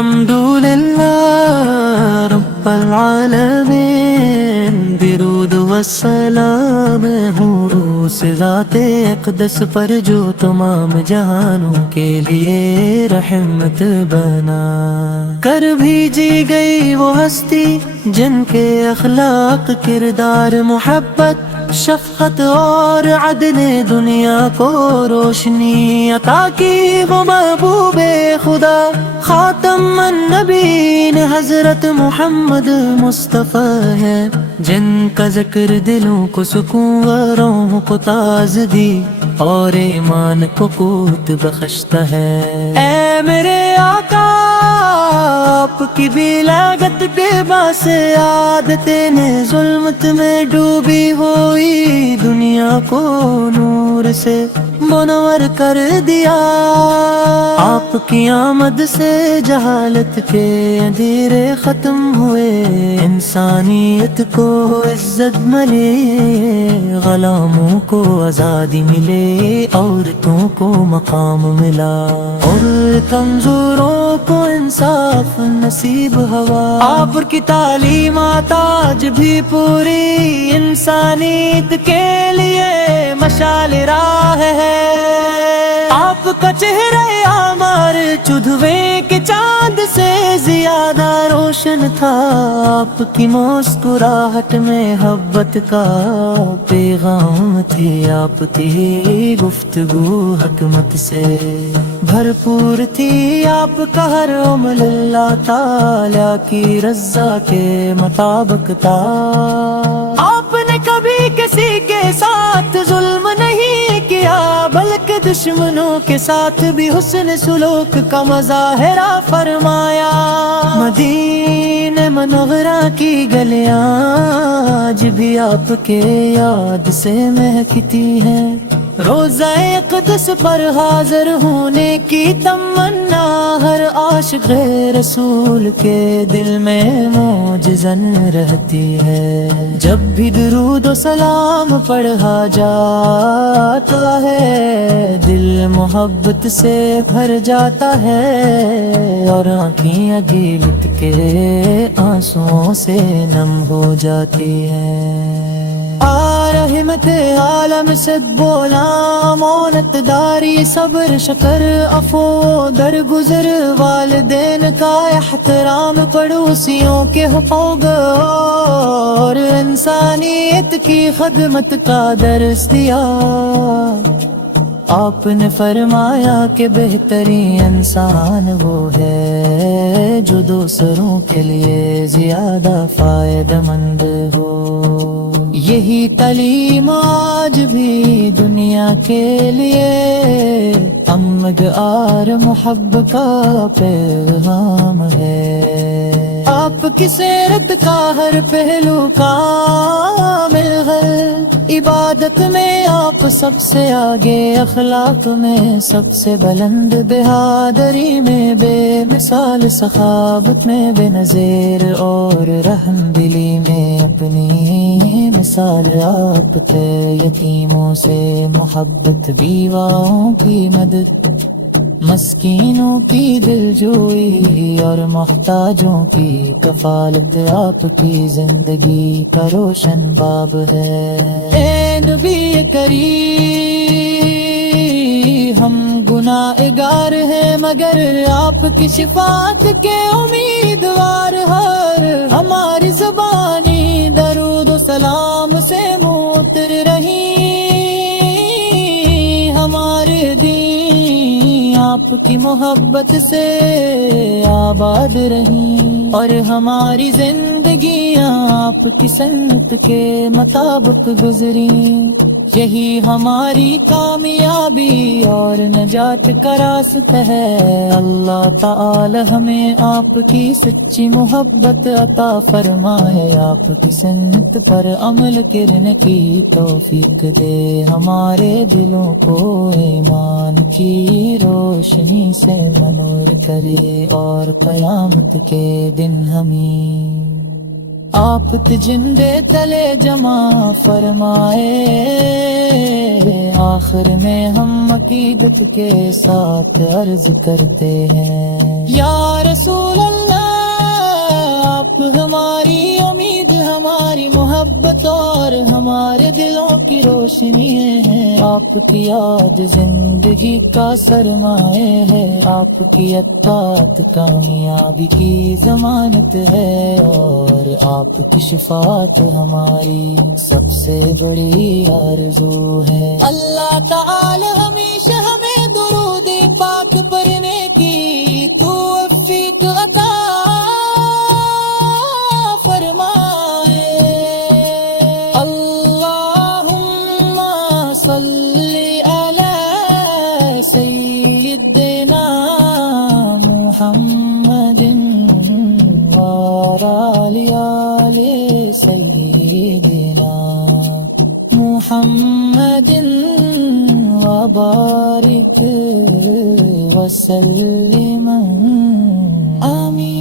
الحمدللہ رب العالمین، درود والسلام ہوں اس ذات اقدس پر جو تمام جہانوں کے لیے رحمت بنا کر بھیجی گئی وہ ہستی جن کے اخلاق کردار محبت شفقت اور عدل دنیا کو روشنی عطا کی، وہ محبوب خدا خاتم النبیین حضرت محمد مصطفیٰ ہے، جن کا ذکر دلوں کو سکون و روح کو تازگی اور ایمان کو قوت بخشتا ہے۔ اے میرے آقا، آپ کی بھی لاگت کے باعث عادتیں نے ظلمت میں ڈوبی ہوئی دنیا کو نور سے منور کر دیا۔ آپ کی آمد سے جہالت کے اندھیرے ختم ہوئے، انسانیت کو عزت ملی، غلاموں کو آزادی ملے، عورتوں کو مقام ملا اور کمزوروں کو انصاف نصیب ہوا۔ آپ کی تعلیمات آج بھی پوری انسانیت کے لیے مشعل راہ ہے۔ آپ کا چہرہ عامر چودھویں کے چاند سے زیادہ روشن تھا، آپ کی مسکراہٹ میں محبت کا پیغام تھی، آپ کی گفتگو حکمت سے بھرپور تھی، آپ کا ہر عمل اللہ تعالی کی رضا کے مطابق تھا۔ آپ نے کبھی کسی کے ساتھ ظلم نہیں کیا، بلکہ دشمنوں کے ساتھ بھی حسن سلوک کا مظاہرہ فرمایا۔ مدینہ منورہ کی گلیاں آج بھی آپ کے یاد سے مہکتی ہیں، روضہ اقدس پر حاضر ہونے کی تمنا ہر عاشق رسول کے دل میں موجزن رہتی ہے۔ جب بھی درود و سلام پڑھا جاتا ہے، دل محبت سے بھر جاتا ہے اور آنکھیں گیلت کے آنسوؤں سے نم ہو جاتی ہیں۔ رحمت عالم سے بولا، امانت داری، صبر، شکر، عفو، درگزر، والدین کا احترام، پڑوسیوں کے حقوق اور انسانیت کی خدمت کا درس دیا۔ آپ نے فرمایا کہ بہترین انسان وہ ہے جو دوسروں کے لیے زیادہ فائدہ مند ہو۔ یہی تعلیم آج بھی دنیا کے لیے امن اور محبت کا پیغام ہے۔ آپ کی سیرت کا ہر پہلو کامل ہے، عبادت میں آپ سب سے آگے، اخلاق میں سب سے بلند، بہادری میں بے مثال، سخاوت میں بے نظیر اور رحم دلی میں اپنی مثال آپ تھے۔ یتیموں سے محبت، بیواؤں کی مدد، مسکینوں کی دلجوئی اور محتاجوں کی کفالت آپ کی زندگی کا روشن باب ہے۔ اے نبی کریم، ہم گناہگار ہیں مگر آپ کی شفاعت کے امیدوار، ہر ہماری زبانی درود و سلام سے موتر رہی، ہمارے دین آپ کی محبت سے آباد رہیں اور ہماری زندگیاں آپ کی سنت کے مطابق گزریں۔ یہی ہماری کامیابی اور نجات کا راستہ ہے۔ اللہ تعالی ہمیں آپ کی سچی محبت عطا فرمائے، آپ کی سنت پر عمل کرنے کی توفیق دے، ہمارے دلوں کو ایمان کی روشنی سے منور کرے اور قیامت کے دن ہمیں آپ جندے تلے جمع فرمائے۔ آخر میں ہم عقیدت کے ساتھ عرض کرتے ہیں، یا رسول اللہ آپ ہماری امید، ہماری محبت اور ہمارے دلوں کی روشنی ہے، آپ کی یاد زندگی کا سرمایہ ہے، آپ کی اطاعت کامیابی کی ضمانت ہے، اور آپ کی شفاعت ہماری سب سے بڑی آرزو ہے۔ اللہ تعالی ہمیشہ ہمیں درود پاک پڑھنے کی توفیق عطا فرمائے۔ اللہم صلی علی سیدنا محمد وعلی آل سیدنا محمد وبارک وسلم آمین۔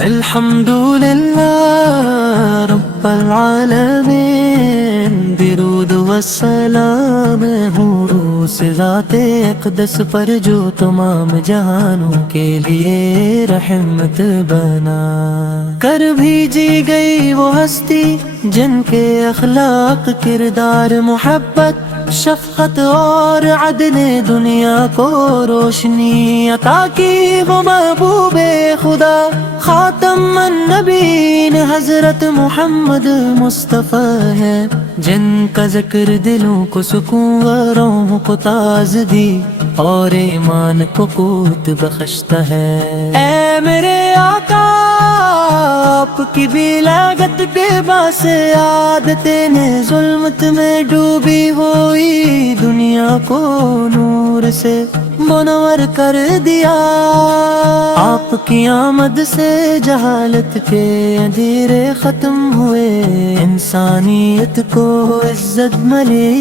الحمدللہ رب العالمین، درود والسلام ہوں سے ذات اقدس پر جو تمام جہانوں کے لیے رحمت بنا کر بھیجی گئی وہ ہستی جن کے اخلاق کردار محبت شفقت اور عدل دنیا کو روشنی عطا کی، وہ محبوب خدا خاتم النبیین حضرت محمد مصطفیٰ ہے، جن کا ذکر دلوں کو سکون و روح کو تازگی اور ایمان کو قوت بخشتا ہے۔ اے میرے آقا آپ کی بھی لاگت کے باعث عادتیں نے ظلمت میں ڈوبی ہوئی دنیا کو نور سے منور کر دیا، آپ کی آمد سے جہالت کے اندھیرے ختم ہوئے، انسانیت کو عزت ملی،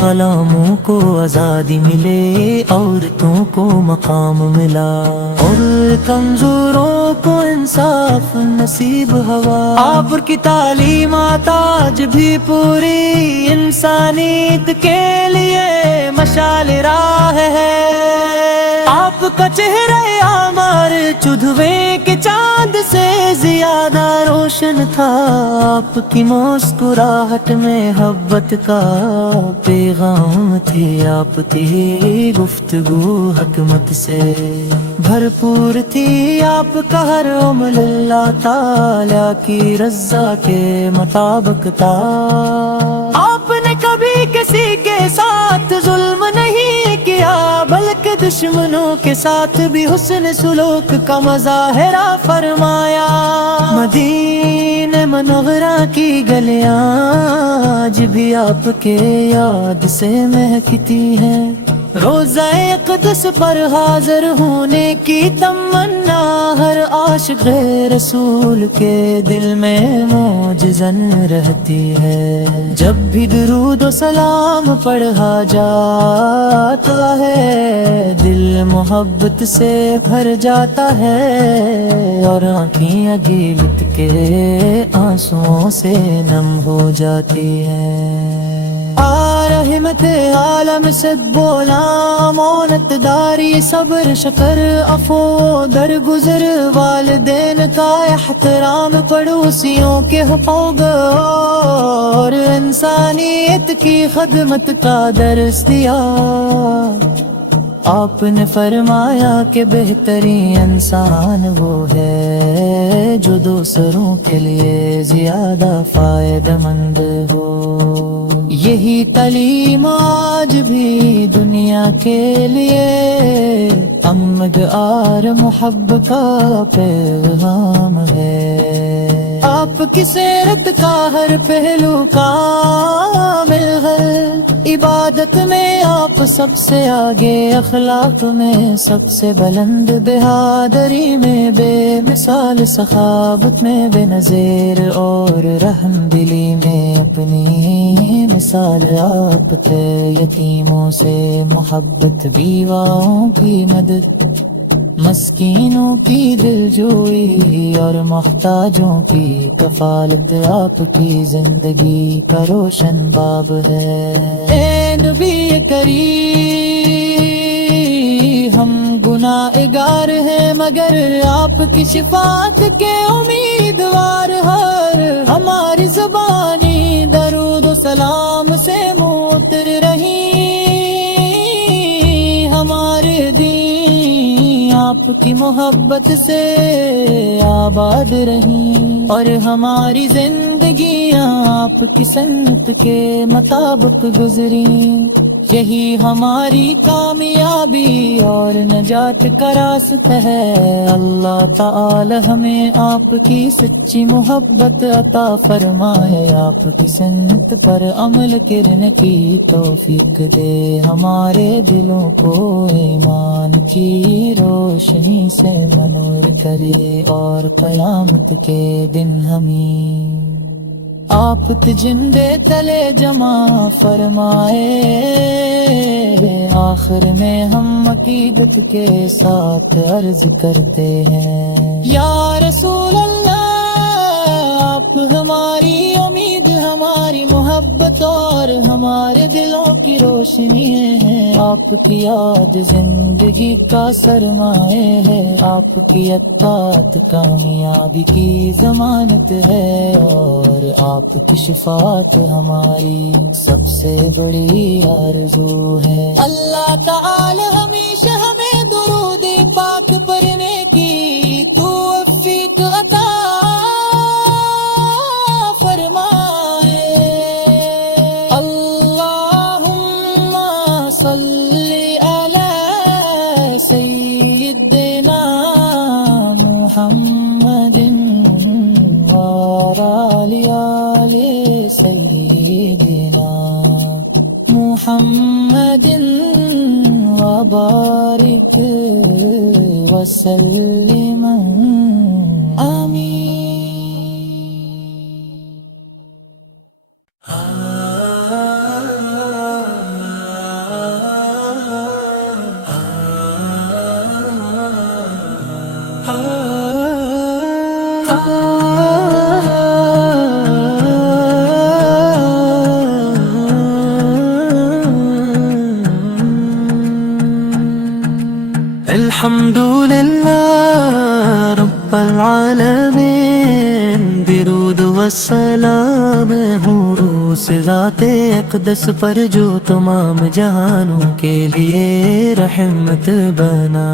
غلاموں کو آزادی ملے، عورتوں کو مقام ملا، اور کمزوروں کو انصاف نصیب ہوا۔ آپ کی تعلیمات آج بھی پوری انسانیت کے لیے مشعل راہ ہے، آپ کا چہرہ عامر چودھویں کے چاند سے زیادہ روشن تھا، آپ کی مسکراہٹ میں محبت کا پیغام تھی، آپ کی گفتگو حکمت سے بھرپور تھی، آپ کا ہر عمل اللہ تعالی کی رضا کے مطابق تھا، آپ نے کبھی کسی کے ساتھ ظلم نہیں کیا، بلکہ دشمنوں کے ساتھ بھی حسن سلوک کا مظاہرہ فرمایا۔ مدینہ منورہ کی گلیاں آج بھی آپ کے یاد سے مہکتی ہیں، روزہ اقدس پر حاضر ہونے کی تمنا ہر عاشق رسول کے دل میں موجزن رہتی ہے، جب بھی درود و سلام پڑھا جاتا ہے دل محبت سے بھر جاتا ہے، اور آنکھیں گیلت کے آنسوؤں سے نم ہو جاتی ہیں۔ رحمت عالم صد بولا مونت داری صبر شکر عفو درگزر والدین کا احترام پڑوسیوں کے حقوق اور انسانیت کی خدمت کا درس دیا۔ آپ نے فرمایا کہ بہترین انسان وہ ہے جو دوسروں کے لیے زیادہ فائدہ مند ہو، یہی تعلیم آج بھی دنیا کے لیے امن اور محبت کا پیغام ہے۔ آپ کی سیرت کا ہر پہلو کامل ہے، عبادت میں آپ سب سے آگے، اخلاق میں سب سے بلند، بہادری میں بے مثال، سخاوت میں بے نظیر، اور رحم دلی میں اپنی مثال آپ تھے۔ یتیموں سے محبت، بیواؤں کی مدد، مسکینوں کی دلجوئی، اور محتاجوں کی کفالت آپ کی زندگی کا روشن باب ہے۔ اے نبی کریم، ہم گناہگار ہیں مگر آپ کی شفاعت کے امیدوار، ہر ہماری زبانی درود و سلام سے معطر رہی، ہمارے دین آپ کی محبت سے آباد رہیں، اور ہماری زندگیاں آپ کی سنت کے مطابق گزریں۔ یہی ہماری کامیابی اور نجات کا راستہ ہے۔ اللہ تعالی ہمیں آپ کی سچی محبت عطا فرمائے، آپ کی سنت پر عمل کرنے کی توفیق دے، ہمارے دلوں کو ایمان کی روشنی سے منور کرے، اور قیامت کے دن ہمیں آپ جندے تلے جمع فرمائے۔ آخر میں ہم عقیدت کے ساتھ عرض کرتے ہیں، یا رسول اللہ، آپ ہماری امید، ہماری محبت اور ہمارے دلوں کی روشنی ہیں۔ آپ کی یاد زندگی کا سرمایہ ہے، آپ کی اطاعت کامیابی کی ضمانت ہے، اور آپ کی شفاعت ہماری سب سے بڑی آرزو ہے۔ اللہ تعالی ہمیشہ ہمیں درود پاک پڑھنے کی توفیق عطا فرمائے۔ اللہم صلی علی سیدنا محمد وعلی آل سیدنا محمد وبارک وسلم آمین۔ الحمدللہ رب العالمین، درود والسلام ہوں اس ذات اقدس پر جو تمام جہانوں کے لیے رحمت بنا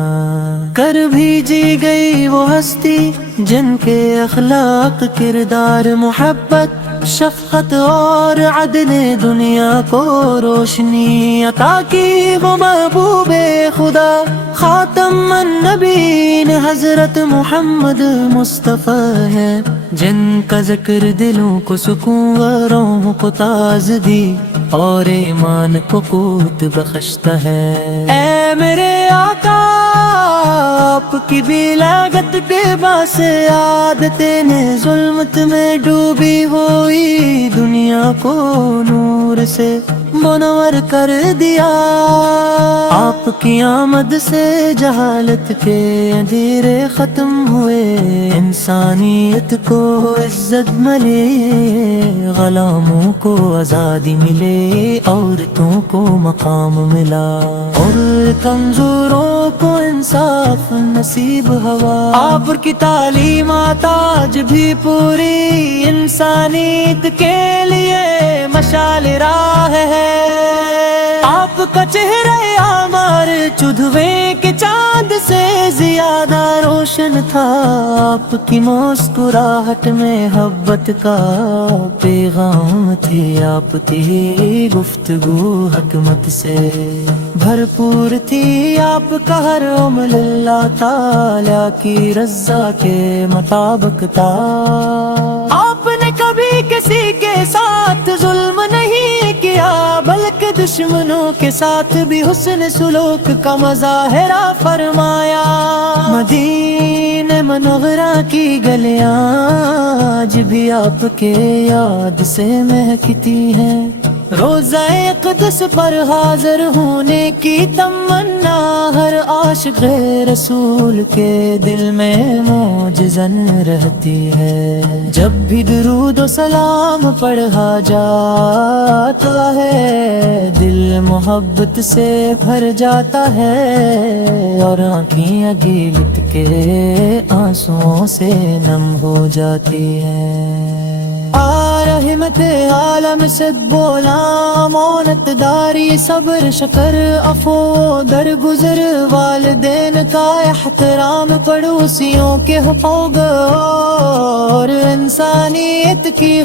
کر بھیجی گئی، وہ ہستی جن کے اخلاق، کردار، محبت، شفقت اور عدل دنیا کو روشنی عطا کی، وہ محبوب خدا خاتم النبیین حضرت محمد مصطفیٰ ہے، جن کا ذکر دلوں کو سکون و روح کو تازگی اور ایمان کو قوت بخشتا ہے۔ اے میرے آقا، آپ کی بھی لاگت کے باعث عادتیں نے ظلمت میں ڈوبی ہوئی دنیا کو نور سے منور کر دیا۔ آپ کی آمد سے جہالت کے اندھیرے ختم ہوئے، انسانیت کو عزت ملے، غلاموں کو آزادی ملے، عورتوں کو مقام ملا، اور کمزوروں کو انصاف نصیب ہوا۔ آپ کی تعلیمات آج بھی پوری انسانیت کے لیے مشعل راہ ہے۔ آپ کا چہرہ ہمارے چودھویں کے چاند سے زیادہ روشن روشن تھا، آپ کی مسکراہٹ میں محبت کا پیغام تھی، آپ کی گفتگو حکمت سے بھرپور تھی، آپ کا ہر عمل اللہ تعالیٰ کی رضا کے مطابق تھا۔ آپ نے کبھی کسی کے ساتھ ظلم نہیں کیا، بلکہ دشمنوں کے ساتھ بھی حسن سلوک کا مظاہرہ فرمایا۔ مدینہ منورہ کی گلیاں آج بھی آپ کے یاد سے مہکتی ہیں، روزہ اقدس پر حاضر ہونے کی تمنا ہر عاشق رسول کے دل میں موجزن رہتی ہے۔ جب بھی درود و سلام پڑھا جاتا ہے، دل محبت سے بھر جاتا ہے اور آنکھیں گلت کے آنسوؤں سے نم ہو جاتی ہیں۔ رحمت عالم سے بولا، امانت داری، صبر، شکر، عفو، درگزر، والدین کا احترام، پڑوسیوں کے حقوق اور انسانیت کی